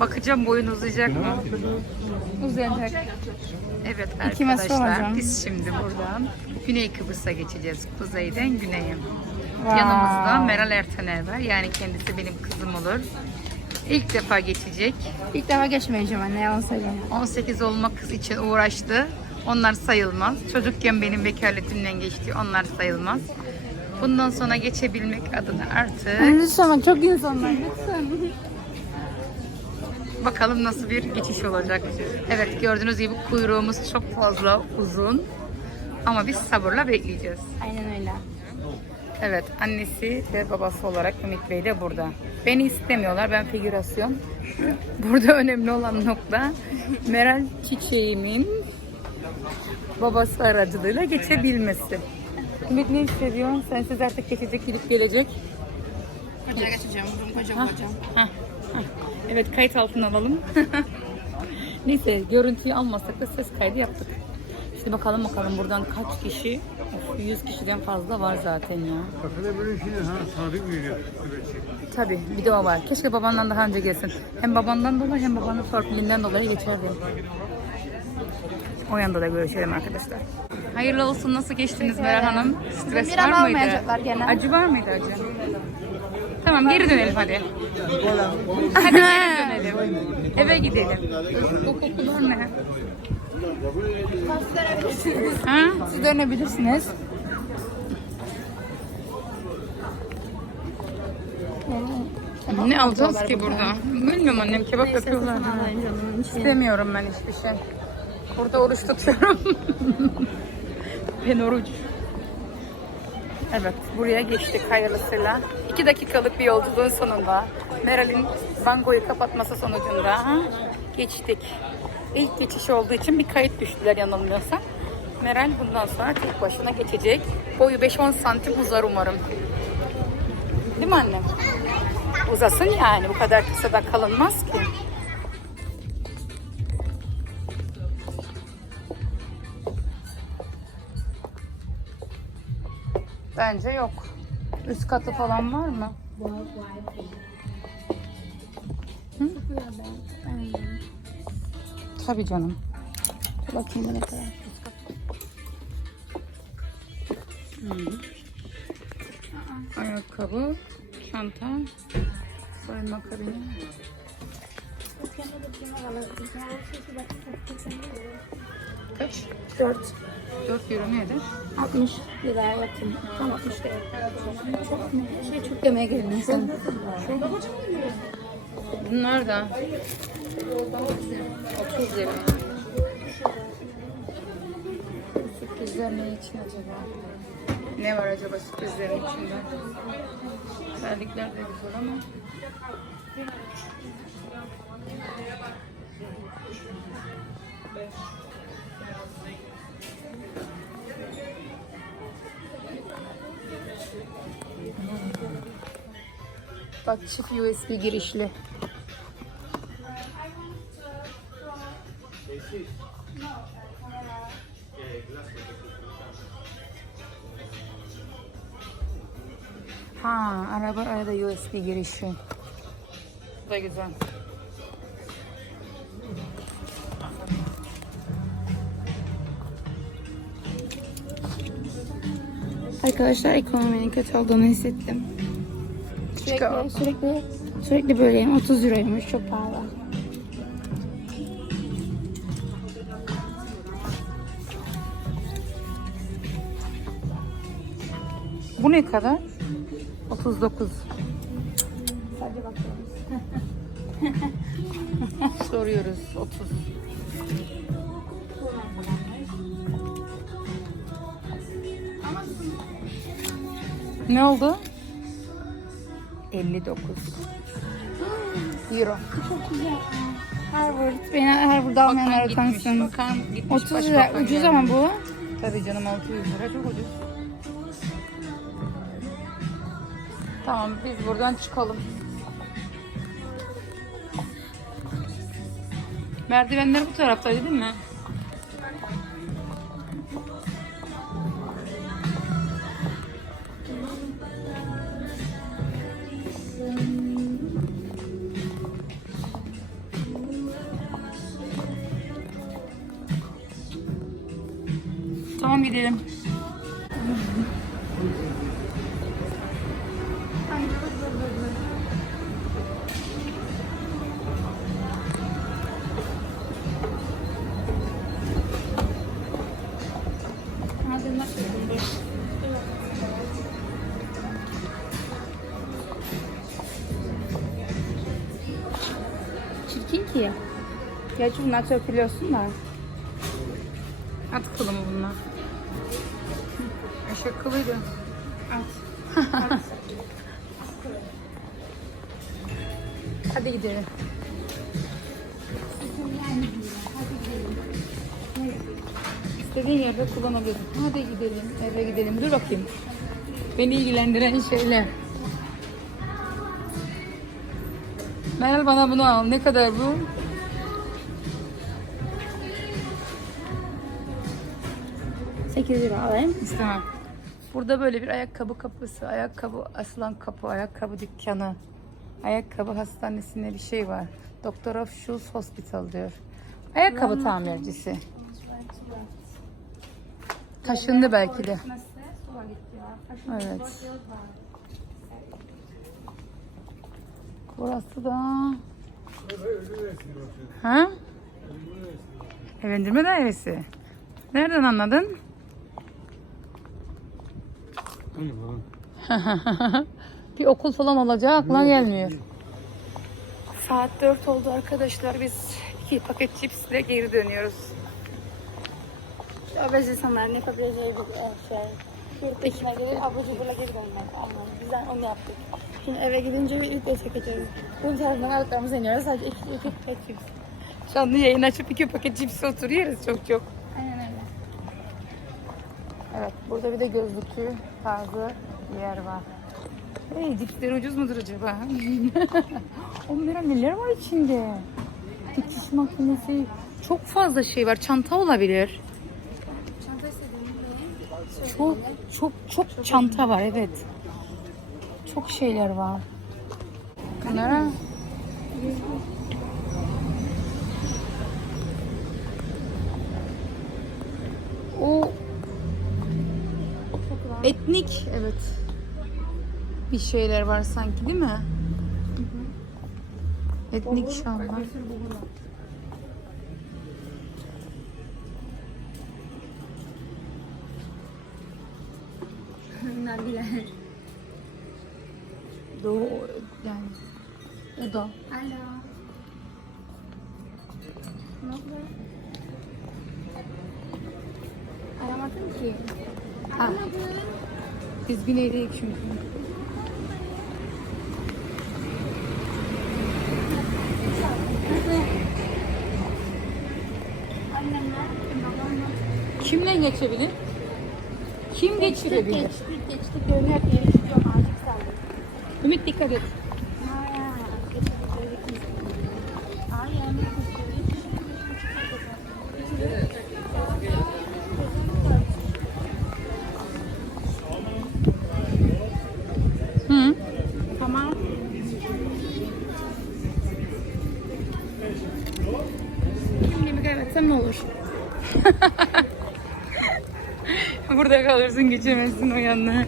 Bakacağım boyun uzayacak mı? Uzayacak. Evet İki masa arkadaşlar alacağım. biz şimdi buradan Güney Kıbrıs'a geçeceğiz. Kuzeyden güneye. Wow. Yanımızda Meral Ertener var. Yani kendisi benim kızım olur. İlk defa geçecek. İlk defa geçmeyeceğim anne yalan söyleme. 18 olmak için uğraştı. Onlar sayılmaz. Çocukken benim vekaletimden geçti. Onlar sayılmaz. Bundan sonra geçebilmek adına artık Lütfen çok insanlar lütfen. Bakalım nasıl bir geçiş olacak. Evet gördüğünüz gibi kuyruğumuz çok fazla uzun. Ama biz sabırla bekleyeceğiz. Aynen öyle. Evet, annesi ve babası olarak Ümit Bey de burada. Beni istemiyorlar, ben figürasyon. Burada önemli olan nokta Meral Çiçeğimin babası aracılığıyla geçebilmesi. Ümit ne hissediyorsun? Sensiz artık geçecek, gidip gelecek. Koca geçeceğim. Bugün koca Evet, kayıt altına alalım. Neyse, görüntüyü almasak da ses kaydı yaptık. Şimdi bakalım bakalım buradan kaç kişi? Of, 100 kişiden fazla var zaten ya. Bakın böyle şey ha sadık büyüyor. Tabii bir de o var. Keşke babandan daha önce gelsin. Hem babandan dolayı hem babanın torpilinden dolayı geçerdi. O yanda da görüşelim arkadaşlar. Hayırlı olsun. Nasıl geçtiniz Meral Hanım? Stres var mıydı? Acı var mıydı acı? Tamam geri dönelim hadi. Dönelim. Eve gidelim. Bu kokular ne? Ha? Siz dönebilirsiniz. Ne alacağız ki burada? Bilmiyorum annem kebap yapıyorlar. İstemiyorum ben hiçbir şey. Burada oruç tutuyorum. ben oruç. Evet, buraya geçtik hayırlısıyla. İki dakikalık bir yolculuğun sonunda Meral'in bangoyu kapatması sonucunda ha, geçtik. İlk geçiş olduğu için bir kayıt düştüler yanılmıyorsam. Meral bundan sonra tek başına geçecek. Boyu 5-10 santim uzar umarım. Değil mi annem? Uzasın yani bu kadar kısa da kalınmaz ki. Bence yok. Üst katı falan var mı? Hı? Tabii canım. Bakayım ne kadar. Ayakkabı, çanta, soyunma kabini. Kaç? 4. 4 euro nedir? 60 liraya yakın. Tam 60 lira. Çok? Şey çok demeye gelin insan. Bunlar da 30 lira. Sürprizler ne için acaba? Ne var acaba sürprizlerin içinde? Terlikler de güzel ama. Bak çift USB girişli. USB girişi. Bu da güzel. Arkadaşlar ekonominin kötü olduğunu hissettim. Sürekli, sürekli, sürekli böyleyim. 30 euroymuş. Çok pahalı. Bu ne kadar? 39. Soruyoruz 30. Ne oldu? 59 euro. Çok güzel. Harvard. Beni Harvard'da almayanlar Bakan gitmiş, utansın. bakan gitmiş. 30 lira. Ucuz ama bu. Tabii canım 600 lira çok ucuz. Tamam biz buradan çıkalım. Merdivenler bu tarafta değil mi? Tamam gidelim. Bunlar çok biliyorsun da. At kılımı bunlar. Eşek kılıydı. At. Hadi gidelim. İstediğin yerde kullanabilirsin. Hadi gidelim, eve gidelim. Dur bakayım. Beni ilgilendiren şeyler. Meral bana bunu al. Ne kadar bu? Sekiz lira alayım. İstemem. Burada böyle bir ayakkabı kapısı, ayakkabı asılan kapı, ayakkabı dükkanı, ayakkabı hastanesinde bir şey var. Doctor of Shoes Hospital diyor. Ayakkabı tamircisi. Taşındı belki de. Evet. Burası da... Ha? Evendirme dairesi. Nereden anladın? Bir okul falan olacağı aklına gelmiyor. Saat 4 oldu arkadaşlar. Biz iki paket cipsle geri dönüyoruz. Obez insanların yapabileceği bir şey. Yurttakine gelip abur cuburla geri dönmek. Aynen. Onu yaptık. Şimdi eve gidince bir video çekeceğiz. Bunun tarafından ayaklarımızı iniyoruz. Sadece iki, iki paket cips. Canlı yayın açıp iki paket cipsi oturuyoruz çok çok. Aynen öyle. Evet burada bir de gözlüklü tarzı bir yer var. Hey cipsler ucuz mudur acaba? 10 lira neler var içinde? Dikiş makinesi. Çok fazla şey var. Çanta olabilir. Çanta? Çok çok çok çanta var evet. Çok şeyler var. Kamera. O etnik evet. Bir şeyler var sanki değil mi? Etnik şallar. Bunlar bile. Doğu yani. O da. Alo. Ne oldu? Aramadın ki. Ha. Biz güneydeydik çünkü. Kimle geçebilir? Kim geçirebilir? Geçtik, geçtik. Görünüyor hep yeri gidiyor. Azıcık saldım. Ümit dikkat et. Aya, geçtik, gördük Kaybetsem ne olur? Burada kalırsın geçemezsin o yanına.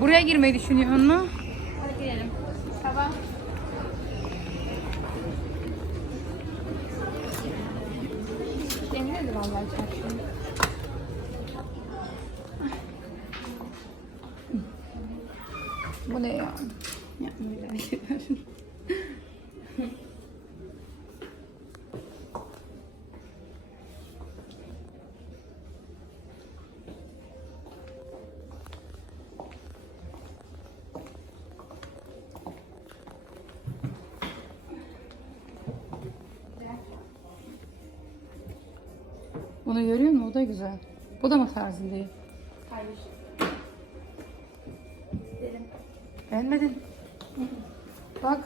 Buraya girmeyi düşünüyor mu? Hadi girelim. Sabah. Denirdi vallahi çarşı. Bunu görüyor musun? O da güzel. Bu da mı tarzın değil? Hayır. Dedim. Beğenmedin. Bak.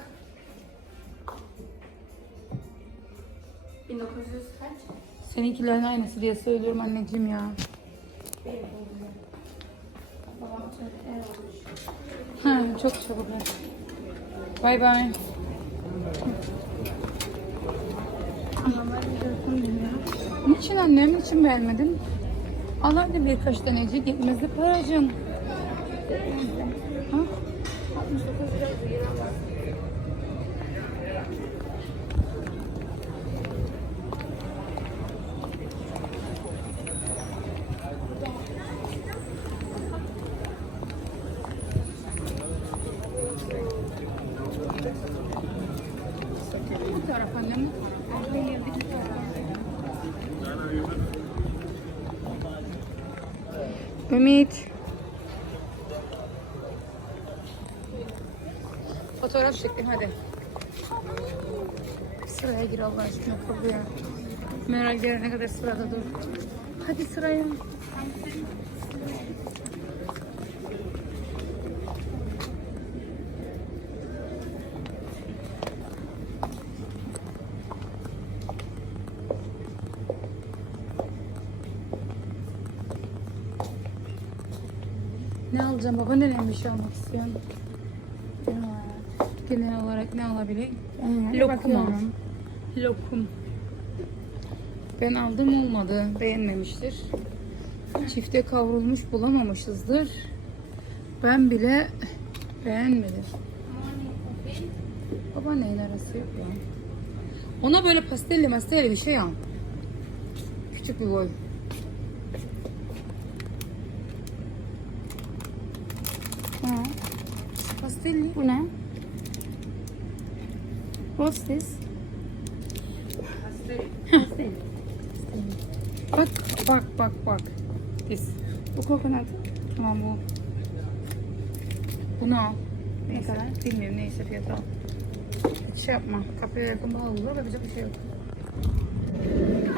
1900 kaç? Seninkilerin aynısı diye söylüyorum anneciğim ya. Benim. Babam. Ha, çok çabuk. Bay bay. Niçin annem? Niçin beğenmedin? Al hadi birkaç tanecik gitmezdi paracığım. Ha? Bu taraf annem. Ümit. Fotoğraf çekin hadi. Sıraya gir Allah aşkına kapıya. Meral gelene kadar sırada dur. Hadi sıraya. Ne alacağım baba? Neden bir şey almak istiyorsun? Alabilir? Lokum al. Lokum. Ben aldım olmadı. Beğenmemiştir. Çifte kavrulmuş bulamamışızdır. Ben bile beğenmedim. Baba neyin arası yok ya. Ona böyle pastelli mastelli bir şey al. Küçük bir boy. Ha, Pastelli. bu ne? This? Bak bak bak bak. This. Bu kokonat. Tamam bu. Bunu al. Ne Neyse, kadar? Bilmiyorum neyse fiyatı al. Hiç şey yapma. Kapıya yakın bağlılar yapacak bir şey yok.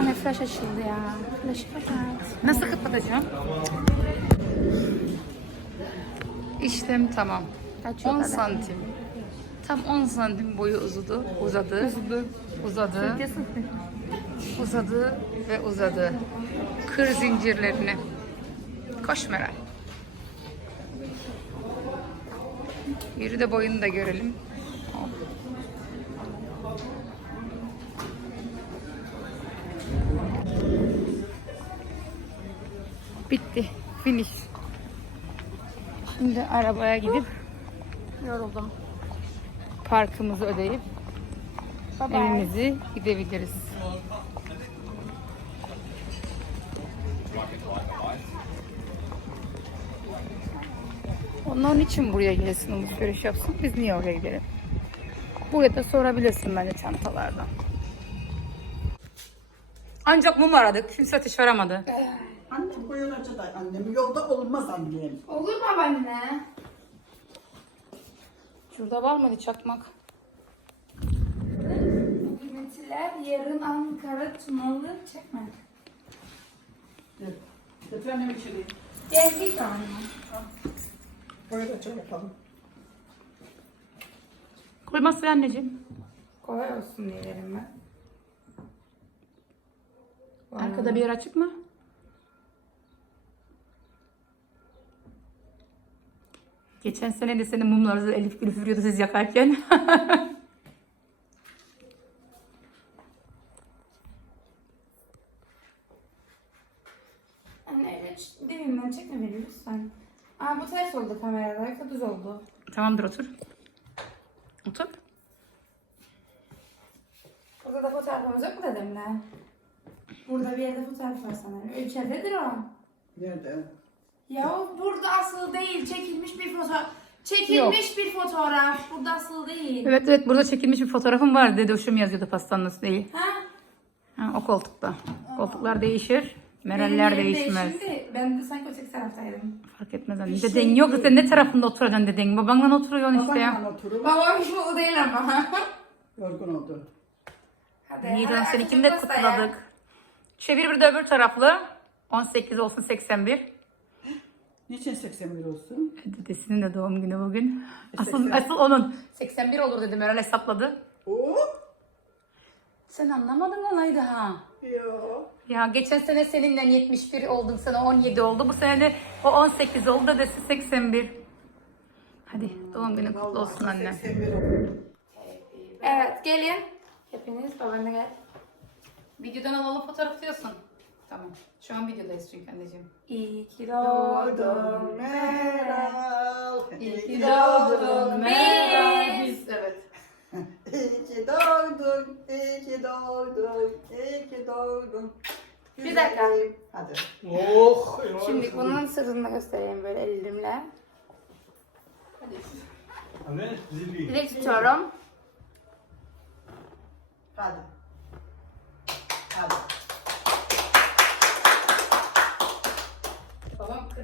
Anne flash açıldı ya. Flash kapat. Nasıl kapatacağım? İşlem tamam. Kaç 10 kadar? santim. Tam 10 santim boyu uzadı. Uzadı. Uzadı. Uzadı. Uzadı ve uzadı. Kır zincirlerini. Koş Meral. Yürü de boyunu da görelim. Hop. Bitti. Finish. Şimdi arabaya gidip Yoruldum. Parkımızı ödeyip Bye bye. evimize gidebiliriz. Onların için buraya gelsin alışveriş yapsın. Biz niye oraya gidelim? Buraya da sorabilirsin bence çantalardan. Ancak mum aradık. Kimse ateş veremedi. Annem boyunca da annem yolda olmaz annem. Olur mu anne? Şurada var mıydı çakmak? Hizmetçiler yarın Ankara Tunalı çekme. Evet. Annem içeri. Geldik anne. Böyle çay yapalım. Koymazsın anneciğim. Kolay olsun diye derim ben. Arkada bir yer açık mı? Geçen sene de senin mumlarınızı Elif Gül üfürüyordu siz yakarken. Anne evet deminden çekme beni lütfen. Aa bu ters oldu kamerada yoksa düz oldu. Tamamdır otur. Otur. Burada da fotoğrafımız yok mu dedemle? Burada bir yerde fotoğraf var sanırım. Ülkededir o. Nerede? Ya burada asıl değil. Çekilmiş bir fotoğraf. Çekilmiş bir fotoğraf. Burada asıl değil. Evet evet burada çekilmiş bir fotoğrafım var. Dede hoşum yazıyordu pastanın üstü değil. Ha? Ha, o koltukta. Koltuklar değişir. Benim yerim değişmez. değişti. Ben de sanki öteki taraftaydım. Fark etmez anne. Bir şey Deden yok. değil. Sen ne tarafında oturacaksın deden? Babanla oturuyorsun işte ya. Babamla oturup Babam hiç mutlu değil ama. yorgun oldu. Hadi. Nisan hadi seninkini de açık pastaya. kutladık. Çevir bir de öbür taraflı. 18 olsun 81. Niçin 81 olsun? Dedesinin de doğum günü bugün. Asıl, 80. asıl onun. 81 olur dedi Meral hesapladı. Oo. Sen anlamadın olaydı ha. Yo. Ya geçen sene seninle 71 oldun sana 17 oldu. Bu sene de o 18 oldu dedesi 81. Hadi doğum günün kutlu olsun anne. 81 oldu. Evet gelin. Hepiniz babanla gel. Videodan alalım fotoğraflıyorsun. Tamam. Şu an videodayız çünkü anneciğim. İyi ki Doğdun Meral. İyi ki doğdun Meral. Biz evet. İyi ki doğdun, iyi ki doğdun, iyi ki doğdun. Bir dakika. Hadi. Oh. Şimdi bunun sırrını göstereyim böyle elimle. Anne zilli. Direkt tutuyorum. Hadi. Hadi. Babam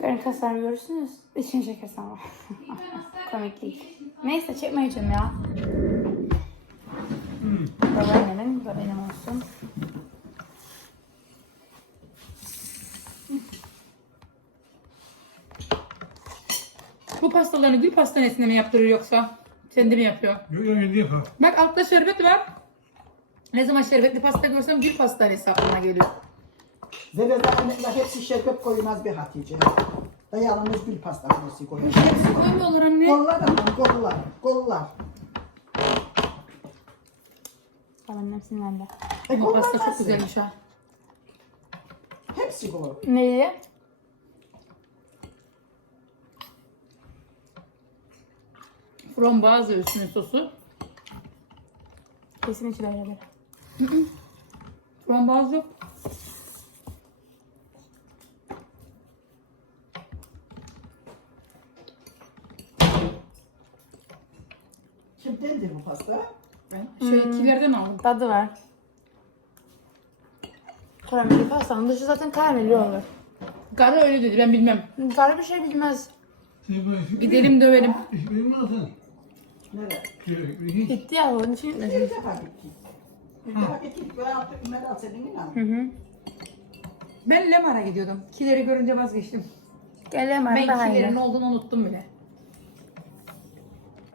Karın kaslarını görürsünüz. İçin çekersen var. Komik değil. Neyse çekmeyeceğim ya. Babaannemin, bu da benim olsun. Bu pastalarını gül pastanesinde mi yaptırıyor yoksa? Kendi mi yapıyor? Yok yok kendi yapar. Bak altta şerbet var. Ne zaman şerbetli pasta görsem gül pastanesi aklıma geliyor. Zedezaneler hepsi şerbet koymaz bir Hatice. Da yalnız gül pastanesi koyar. Hepsi koymuyorlar anne. Kollar ama kollar, kollar. Babaannem sinirlendi. E, Bu kollar pasta çok nasıl? güzelmiş ha. Hepsi koy. Neyi? Frambuaz ve üstüne sosu. Kesin içine gelir. Frambuaz yok. Kimdendir bu pasta? Ben şey kilerden aldım. Tadı var. Karamelli pastanın dışı zaten karamelli olur. Karı öyle dedi ben bilmem. Karı bir şey bilmez. Gidelim dövelim. Benim nasıl? Nereye? Gitti ya onun için Bir defa gittik. Bir defa inan. Hı hı. Ben Lemar'a gidiyordum. Kileri görünce vazgeçtim. Gel hemen Ben daha iyi. kilerin olduğunu unuttum bile.